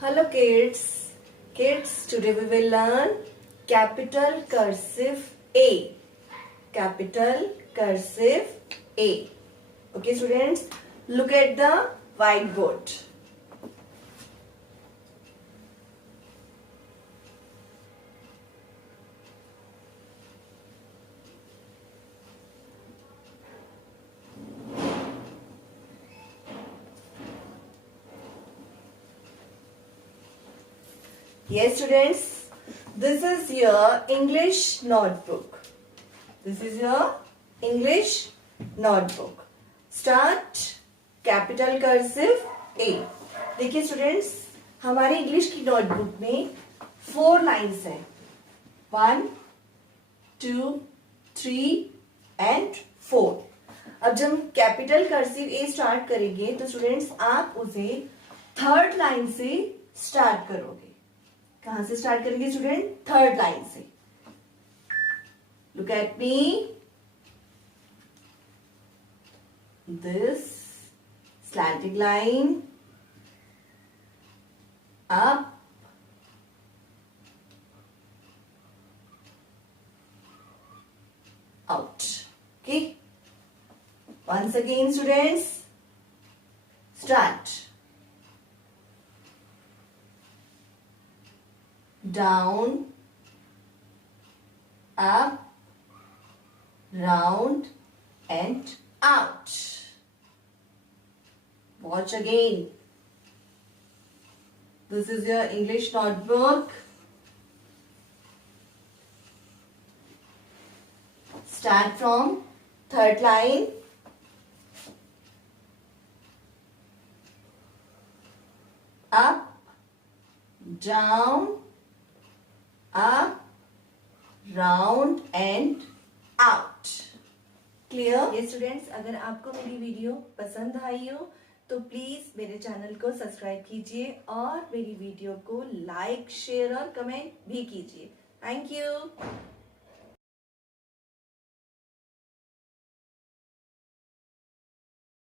Hello kids. Kids, today we will learn capital cursive A. Capital cursive A. Okay students, look at the whiteboard. Yes students, this is your English notebook. This is your English notebook. Start capital cursive A. देखिए students, हमारे English की notebook में 4 lines हैं. 1, 2, 3 and 4. अब जब हम capital cursive ए start करेंगे तो स्टूडेंट्स आप उसे थर्ड लाइन से स्टार्ट करोगे. कहां से स्टार्ट करेंगे स्टूडेंट? थर्ड लाइन से. Look at me. This slanting line up, out. Okay, once again students, start. Down, up, round and out. Watch again. This is your English notebook. Start from third line. Up, down, up, round and out. Clear? Yes students, अगर आपको मेरी video पसंद आई हो तो please मेरे channel को subscribe कीजिए और मेरी वीडियो को लाइक, शेयर और कमेंट भी कीजिए. Thank you.